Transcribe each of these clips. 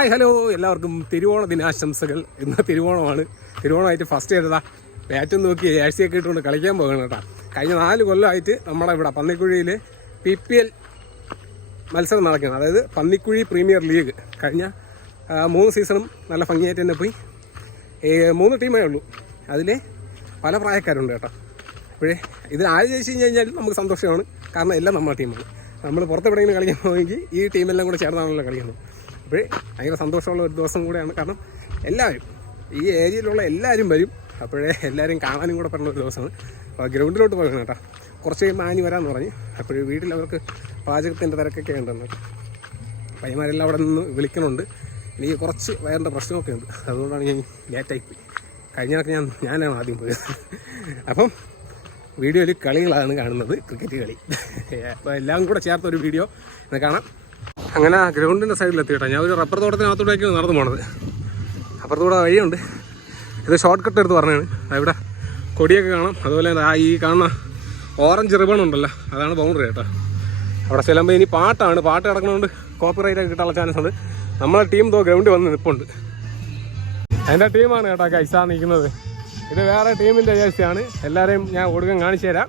Hi hello. എല്ലാവർക്കും തിരുവോണ ദിനാശംസകൾ ഇന്ന് തിരുവോണമാണ്. തിരുവോണമായിട്ട് ഫസ്റ്റ് ചെയ്തതാ ബാറ്റും നോക്കി ജേഴ്സിയൊക്കെ ഇട്ടുകൊണ്ട് കളിക്കാൻ പോകണം കേട്ടോ. കഴിഞ്ഞ നാല് കൊല്ലമായിട്ട് നമ്മുടെ ഇവിടെ പന്നിക്കുഴിയിൽ പി പി എൽ മത്സരം നടക്കണം അതായത് പന്നിക്കുഴി പ്രീമിയർ ലീഗ് കഴിഞ്ഞ മൂന്ന് സീസണും നല്ല ഭംഗിയായിട്ട് തന്നെ പോയി. മൂന്ന് ടീമേ ഉള്ളൂ. അതിൽ പല പ്രായക്കാരുണ്ട് കേട്ടോ. അപ്പോഴേ ഇത് ആര് ജയിച്ചു കഴിഞ്ഞ് കഴിഞ്ഞാൽ നമുക്ക് സന്തോഷമാണ്. കാരണം എല്ലാം നമ്മുടെ ടീമാണ് നമ്മൾ പുറത്തെവിടെയെങ്കിലും കളിക്കാൻ പോയെങ്കിൽ ഈ ടീമെല്ലാം കൂടെ ചേർന്നാണല്ലോ കളിക്കുന്നത്. അപ്പോഴേ ഭയങ്കര സന്തോഷമുള്ള ഒരു ദിവസം കൂടെയാണ്. കാരണം എല്ലാവരും ഈ ഏരിയയിലുള്ള എല്ലാവരും വരും. അപ്പോഴേ എല്ലാവരും കാണാനും കൂടെ പറഞ്ഞ ഒരു ദിവസമാണ്. അപ്പോൾ ഗ്രൗണ്ടിലോട്ട് പോകണം കേട്ടോ. കുറച്ച് കഴിയുമ്പോൾ ആനി വരാമെന്ന് പറഞ്ഞു. അപ്പോഴേ വീട്ടിൽ അവർക്ക് പാചകത്തിന്റെ തിരക്കൊക്കെ ഉണ്ടെന്ന് പയ്യന്മാരെല്ലാം അവിടെ നിന്ന് വിളിക്കണുണ്ട്. എനിക്ക് കുറച്ച് വയറിന്റെ പ്രശ്നമൊക്കെ ഉണ്ട്. അതുകൊണ്ടാണ് ഞാൻ ലേറ്റായി പോയി. കഴിഞ്ഞതൊക്കെ ഞാൻ ഞാനാണ് ആദ്യം പോയത്. അപ്പം വീഡിയോയിൽ കളികളാണ് കാണുന്നത്. ക്രിക്കറ്റ് കളി. അപ്പോൾ എല്ലാം കൂടെ ചേർത്ത ഒരു വീഡിയോ. എന്ന് കാണാം. അങ്ങനെ ആ ഗ്രൗണ്ടിന്റെ സൈഡിൽ എത്തിയിട്ടാ ഞാൻ ഒരു റബ്ബർ തോട്ടത്തിനകത്തൂടെയൊക്കെയാണ് നടന്നു പോണത്. അപ്പുറത്തൂടെ വഴിയുണ്ട്. ഇത് ഷോർട്ട് കട്ട് എടുത്ത് പറഞ്ഞാണ് ഇവിടെ കൊടിയൊക്കെ കാണാം. അതുപോലെ ആ ഈ കാണുന്ന ഓറഞ്ച് റിബൺ ഉണ്ടല്ലോ അതാണ് ബൗണ്ടറി കേട്ടോ അവിടെ ചെല്ലുമ്പോൾ ഇനി പാട്ടാണ്. പാട്ട് കിടക്കുന്നതുകൊണ്ട് കോപ്പി റൈറ്റ് ഒക്കെ കിട്ടാനുള്ള ചാൻസ് ഉണ്ട്. നമ്മളെ ടീം തോ ഗ്രൗണ്ടിൽ വന്ന് നിൽപ്പുണ്ട് എന്റെ ടീമാണ് കേട്ടോ കൈസ നിൽക്കുന്നത്. ഇത് വേറെ ടീമിന്റെ ജേഴ്സിയാണ് എല്ലാവരെയും ഞാൻ ഒടുക്കം കാണിച്ചു തരാം.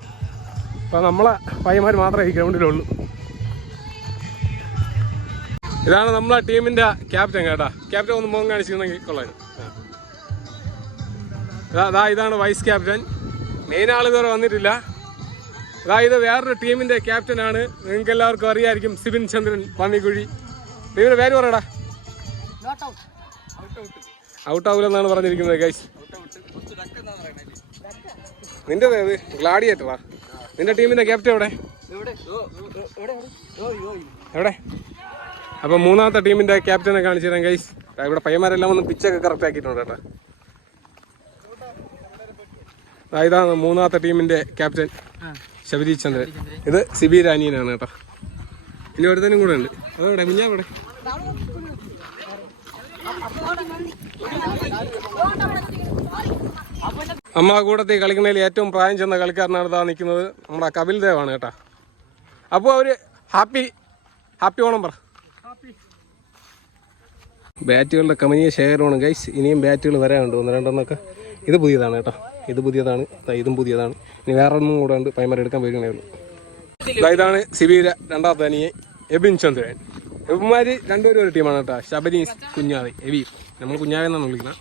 അപ്പോൾ നമ്മളെ പയ്യന്മാർ മാത്രമേ ഈ ഗ്രൗണ്ടിലുള്ളൂ ഇതാണ് നമ്മളെ ടീമിന്റെ ക്യാപ്റ്റൻ കേട്ടാ. ക്യാപ്റ്റൻ ഒന്ന് മുഖം കാണിച്ചിരുന്നെങ്കിൽ കൊള്ളായിരുന്നു. ഇതാ ഇതാ ഇതാണ് വൈസ് ക്യാപ്റ്റൻ. മെയിൻ ആൾ ഇതുവരെ വന്നിട്ടില്ല. അതായത് വേറൊരു ടീമിന്റെ ക്യാപ്റ്റനാണ്. നിങ്ങൾക്ക് എല്ലാവർക്കും അറിയായിരിക്കും സിബിൻ ചന്ദ്രൻ പന്നിക്കുഴി. ടീമിന്റെ പേര് പറയടാ. ഔട്ട് ആവൂലെന്നാണ് പറഞ്ഞിരിക്കുന്നത് ഗൈസ് നിന്റെ ഏത്? ഗ്ലാഡിയേറ്ററാ നിന്റെ ടീമിന്റെ ക്യാപ്റ്റൻ എവിടെ? എവിടെ? അപ്പൊ മൂന്നാമത്തെ ടീമിന്റെ ക്യാപ്റ്റനെ കാണിച്ചു തരാം ഗൈസ് ഇവിടെ പയ്യന്മാരെല്ലാം ഒന്ന് പിച്ചൊക്കെ കറക്റ്റ് ആക്കിയിട്ടുണ്ട് കേട്ടോ. ഇതാണ് മൂന്നാമത്തെ ടീമിന്റെ ക്യാപ്റ്റൻ ശബരി ചന്ദ്രൻ. ഇത് സിബി രാനിയനാണ് കേട്ടോ. ഇനി ഒരുത്തനും കൂടെ ഉണ്ട്. അതോടെ മിഞ്ഞാ ഇവിടെ. അമ്മ കൂട്ടത്തിൽ കളിക്കുന്നതിൽ ഏറ്റവും പ്രായം ചെന്ന കളിക്കാരനാണ് ഇതാ നിൽക്കുന്നത്. നമ്മുടെ കപിൽ ദേവാണ് കേട്ടോ. അപ്പോൾ അവർ ഹാപ്പി ഹാപ്പി ഓണം പറ. ബാറ്റുകളുടെ കമ്പനിയെ ശേഖരമാണ്. ഗൈസ് ഇനിയും ബാറ്റുകൾ വരാനുണ്ട്. ഒന്ന് രണ്ടെണ്ണമൊക്കെ. ഇത് പുതിയതാണ് കേട്ടോ. ഇത് പുതിയതാണ്. ഇതും പുതിയതാണ്. ഇനി വേറെ ഒന്നും കൂടെ ഉണ്ട്. പൈമർ എടുക്കാൻ ദാ ഇതാണ് സിബിയിലെ രണ്ടാമത്തെ അനിയെ എബിൻ ചന്ദ്രൻ. എബിമാര് രണ്ടുപേരും ഒരു ടീമാണ് കേട്ടോ. ശബരീസ് കുഞ്ഞാവി. എബി നമ്മൾ കുഞ്ഞാവി എന്നാണ് വിളിക്കുന്നത്.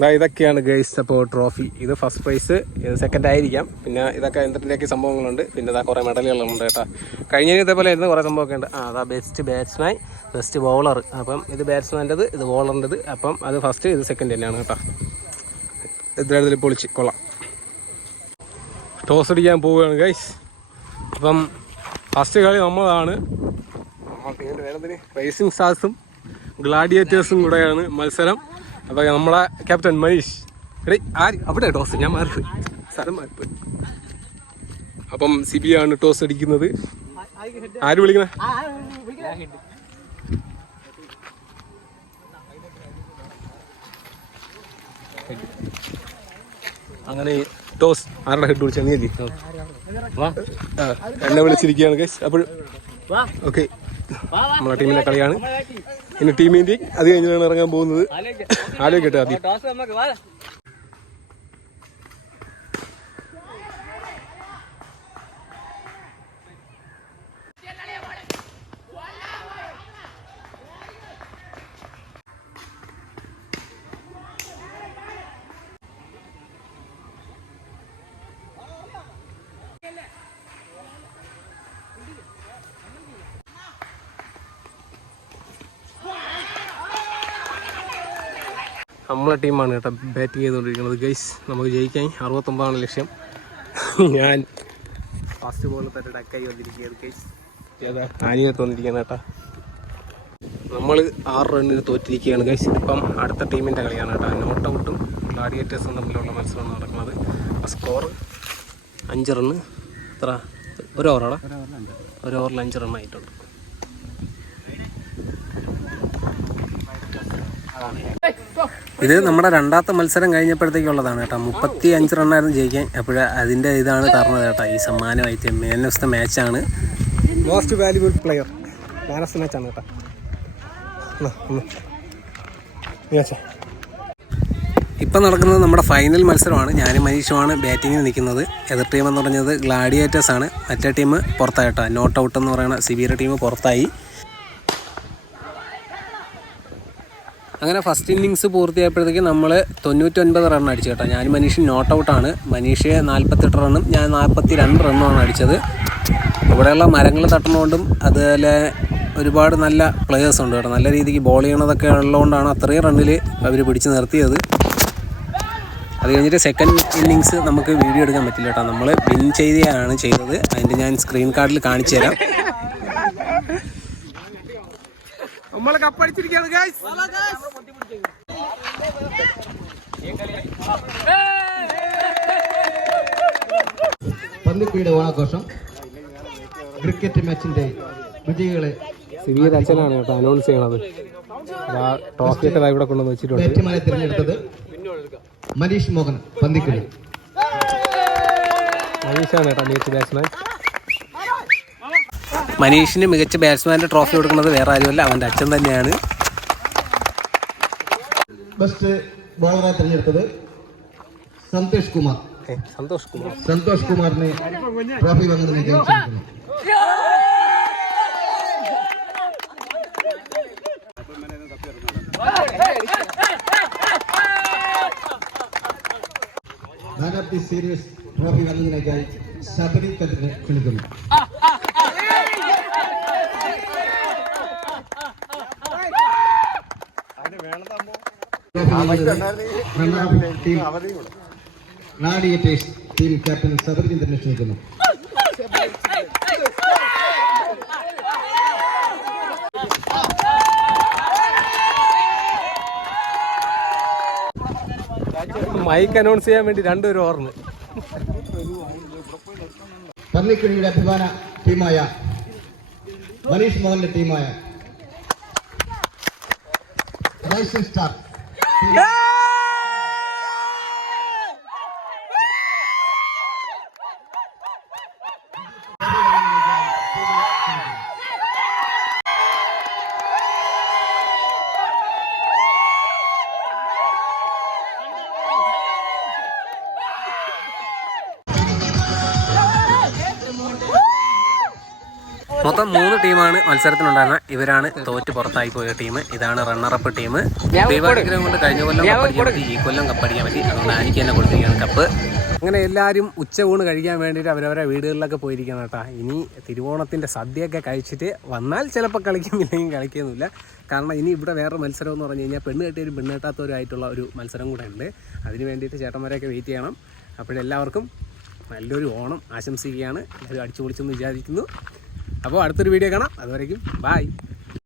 ഇതൊക്കെയാണ് ഗേൾസ് അപ്പോൾ ട്രോഫി ഇത് ഫസ്റ്റ് പ്രൈസ് ഇത് സെക്കൻഡ് ആയിരിക്കാം. പിന്നെ ഇതൊക്കെ എന്തിന്റെയൊക്കെ സംഭവങ്ങളുണ്ട്. പിന്നെ ഇതാ കുറേ മെഡലുകളുണ്ട് കേട്ടോ. കഴിഞ്ഞ ഇതേപോലെ ആയിരുന്നു കുറേ സംഭവമൊക്കെ ഉണ്ട്. ആ അതാ ബെസ്റ്റ് ബാറ്റ്സ്മാൻ ബെസ്റ്റ് ബോളർ അപ്പം ഇത് ബാറ്റ്സ്മാന്റെത് ഇത് ബോളറിന്റെത് അപ്പം അത് ഫസ്റ്റ് ഇത് സെക്കൻഡ് തന്നെയാണ് കേട്ടോ. ഇതിൽ പൊളിച്ച് കൊള്ളാം. ടോസ് അടിക്കാൻ പോവുകയാണ് ഗൈസ് അപ്പം ഫസ്റ്റ് കളി നമ്മളാണ് റേസിംഗ് സ്റ്റാർസും ഗ്ലാഡിയേറ്റേഴ്സും കൂടെയാണ് മത്സരം. അപ്പോൾ നമ്മളെ ക്യാപ്റ്റൻ മനീഷ് എടേ ആര്? അവിടെ ടോസ്. ഞാൻ മാറിപ്പോയി സ്ഥലം മാറിപ്പോയി അപ്പം സിബി ആണ് ടോസ് അടിക്കുന്നത്. ആര് വിളിക്കണ? അങ്ങനെ ടോസ്. ആരുടെ ഹെഡ് വിളിച്ചാൽ നീ എന്നെ വിളിച്ചിരിക്കുകയാണ് ഗൈസ് അപ്പോൾ ഓക്കെ നമ്മളെ ടീമിന്റെ കളിയാണ്. ഇനി ടീം ഇന്ത്യ അത് കഴിഞ്ഞാണ് ഇറങ്ങാൻ പോകുന്നത്. ആലോചിക്കട്ടെ ആദ്യം. നമ്മളെ ടീമാണ് കേട്ടോ. ബാറ്റ് ചെയ്തുകൊണ്ടിരിക്കുന്നത്. ഗൈസ് നമുക്ക് ജയിക്കാൻ അറുപത്തൊമ്പതാണ് ലക്ഷ്യം. ഞാൻ ഫസ്റ്റ് ബോളിൽ തന്നെ ടക്കായി വന്നിരിക്കുകയാണ് ഗൈസ് ഏതാ? ആനിയെ തോന്നിരിക്കുകയാണ് കേട്ടോ. നമ്മൾ ആറ് റണ്ണിന് തോറ്റിരിക്കുകയാണ് ഗൈസ് ഇപ്പം അടുത്ത ടീമിന്റെ കളിയാണ് കേട്ടോ. നോട്ട് ഔട്ടും ഗ്ലാഡിയേറ്റേഴ്സും തമ്മിലുള്ള മത്സരമാണ് നടക്കുന്നത്. സ്കോർ അഞ്ച് റണ്ണ് എത്ര? ഒരു ഓവറാടാ ഒരു ഓവറിൽ അഞ്ച് റണ്ണായിട്ടുണ്ട് ഇത് നമ്മുടെ രണ്ടാമത്തെ മത്സരം കഴിഞ്ഞപ്പോഴത്തേക്കുള്ളതാണ് കേട്ടോ. മുപ്പത്തി അഞ്ച് റണ്ണായിരുന്നു ജയിക്കാൻ. അപ്പോൾ അതിന്റെ ഇതാണ് തരണത് കേട്ടോ. ഈ സമ്മാനമായിട്ട് man of the മാച്ചാണ് most valuable player man of the മാച്ചാണ് കേട്ടോ. ഇപ്പം നടക്കുന്നത് നമ്മുടെ ഫൈനൽ മത്സരമാണ്. ഞാനും മനീഷുമാണ് ബാറ്റിങ്ങിൽ നിൽക്കുന്നത്. എതിർ ടീം എന്ന് പറഞ്ഞത് ഗ്ലാഡിയേറ്റേഴ്സാണ് ആണ്. മറ്റേ ടീം പുറത്തായിട്ടോ നോട്ട് ഔട്ട് എന്ന് പറയുന്ന സിബിയുടെ ടീം പുറത്തായി. അങ്ങനെ ഫസ്റ്റ് ഇന്നിങ്സ് പൂർത്തിയായപ്പോഴത്തേക്ക് നമ്മൾ തൊണ്ണൂറ്റൊൻപത് റൺ അടിച്ചു കേട്ടോ. ഞാൻ മനീഷ് നോട്ട് ഔട്ടാണ് മനീഷ് നാൽപ്പത്തെട്ട് റണ്ണും ഞാൻ നാൽപ്പത്തി രണ്ട് റണ്ണുമാണ് അടിച്ചത്. ഇവിടെയുള്ള മരങ്ങൾ തട്ടുന്നതുകൊണ്ടും അതുപോലെ ഒരുപാട് നല്ല പ്ലെയേഴ്സ് ഉണ്ട് കേട്ടോ. നല്ല രീതിക്ക് ബോൾ ചെയ്യണതൊക്കെ ഉള്ളതുകൊണ്ടാണ് അത്രയും റണ്ണിൽ അവർ പിടിച്ചു നിർത്തിയത്. അത് കഴിഞ്ഞിട്ട് സെക്കൻഡ് ഇന്നിങ്സ് നമുക്ക് വീഡിയോ എടുക്കാൻ പറ്റില്ല കേട്ടോ. നമ്മൾ വിൻ ചെയ്തെയാണ് ചെയ്തത്. അതിന്റെ ഞാൻ സ്ക്രീൻ കാർഡിൽ കാണിച്ചു തരാം നമ്മൾ കപ്പടിച്ചിരിക്കുകയാണ് ഗൈസ് പന്തിക്കുഴിയുടെ ഓണാഘോഷം. ക്രിക്കറ്റ് മാച്ചിന്റെ വിജയികളെ സിവിയർ അച്ഛനാണ് കേട്ടോ അനൗൺസ് ചെയ്യണത്. ട്രോഫി ഇവിടെ കൊണ്ടുവന്ന് വെച്ചിട്ടുണ്ട്. തിരഞ്ഞെടുത്തത് മനീഷ് മോഹൻ പന്തിക്കുഴി മനീഷാണ് കേട്ടോ മികച്ച ബാറ്റ്സ്മാൻ മനീഷിന് മികച്ച ബാറ്റ്സ്മാന്റെ ട്രോഫി കൊടുക്കുന്നത് വേറെ ആരുമല്ല അവന്റെ അച്ഛൻ തന്നെയാണ്. ബെസ്റ്റ് ബോളറായി തിരഞ്ഞെടുത്തത് സന്തോഷ് കുമാർ. സന്തോഷ് കുമാർ. സന്തോഷ് കുമാറിനെ ട്രോഫി വാങ്ങുന്നതിന് man of the series trophy വാങ്ങുന്നതിനായി ശബരി തന്നെ ക്ഷണിക്കുന്നു. ഗ്ലാഡിയേറ്റേഴ്സ് ടീം ക്യാപ്റ്റൻ ശബരിചന്ദ്രനെ ക്ഷണിക്കുന്നു മൈക്ക് അനൗൺസ് ചെയ്യാൻ വേണ്ടി രണ്ടുപേരും ഓർമ്മ. പന്നിക്കുഴിയുടെ അഭിമാന ടീമായ മനീഷ് മോഹന്റെ ടീമായ. Rising star Yeah. മൊത്തം മൂന്ന് ടീമാണ് മത്സരത്തിനുണ്ടായിരുന്നത്. ഇവരാണ് തോറ്റ് പുറത്തായി പോയ ടീം. ഇതാണ് റണ്ണറപ്പ് ടീം. ദൈവാനുഗ്രഹം കൊണ്ട് കഴിഞ്ഞ കൊല്ലം കപ്പടിക്കാൻ പറ്റി. ഈ കൊല്ലം കപ്പടിക്കാൻ പറ്റി. അതുകൊണ്ട് എനിക്ക് തന്നെ കൊടുത്തിരിക്കുകയാണ് കപ്പ്. അങ്ങനെ എല്ലാവരും ഉച്ച ഊണ് കഴിക്കാൻ വേണ്ടിയിട്ട് അവരവരെ വീടുകളിലൊക്കെ പോയിരിക്കണം കേട്ടോ. ഇനി തിരുവോണത്തിന്റെ സദ്യയൊക്കെ കഴിച്ചിട്ട് വന്നാൽ ചിലപ്പോൾ കളിക്കും ഇല്ലെങ്കിൽ കളിക്കുന്നില്ല. കാരണം ഇനി ഇവിടെ വേറെ മത്സരം എന്ന് പറഞ്ഞു കഴിഞ്ഞാൽ പെണ്ണ് കെട്ടിയവരും പെണ്ണ് കെട്ടാത്തവരും ആയിട്ടുള്ള ഒരു മത്സരം കൂടെ ഉണ്ട്. അതിന് വേണ്ടിയിട്ട് ചേട്ടന്മാരെയൊക്കെ വെയിറ്റ് ചെയ്യണം. അപ്പോഴെല്ലാവർക്കും നല്ലൊരു ഓണം ആശംസിക്കുകയാണ്. എല്ലാവരും അടിച്ചു പൊളിച്ചെന്ന് വിചാരിക്കുന്നു. അപ്പോൾ അടുത്തൊരു വീഡിയോ കാണാം. അതുവരേക്കും. ബായ്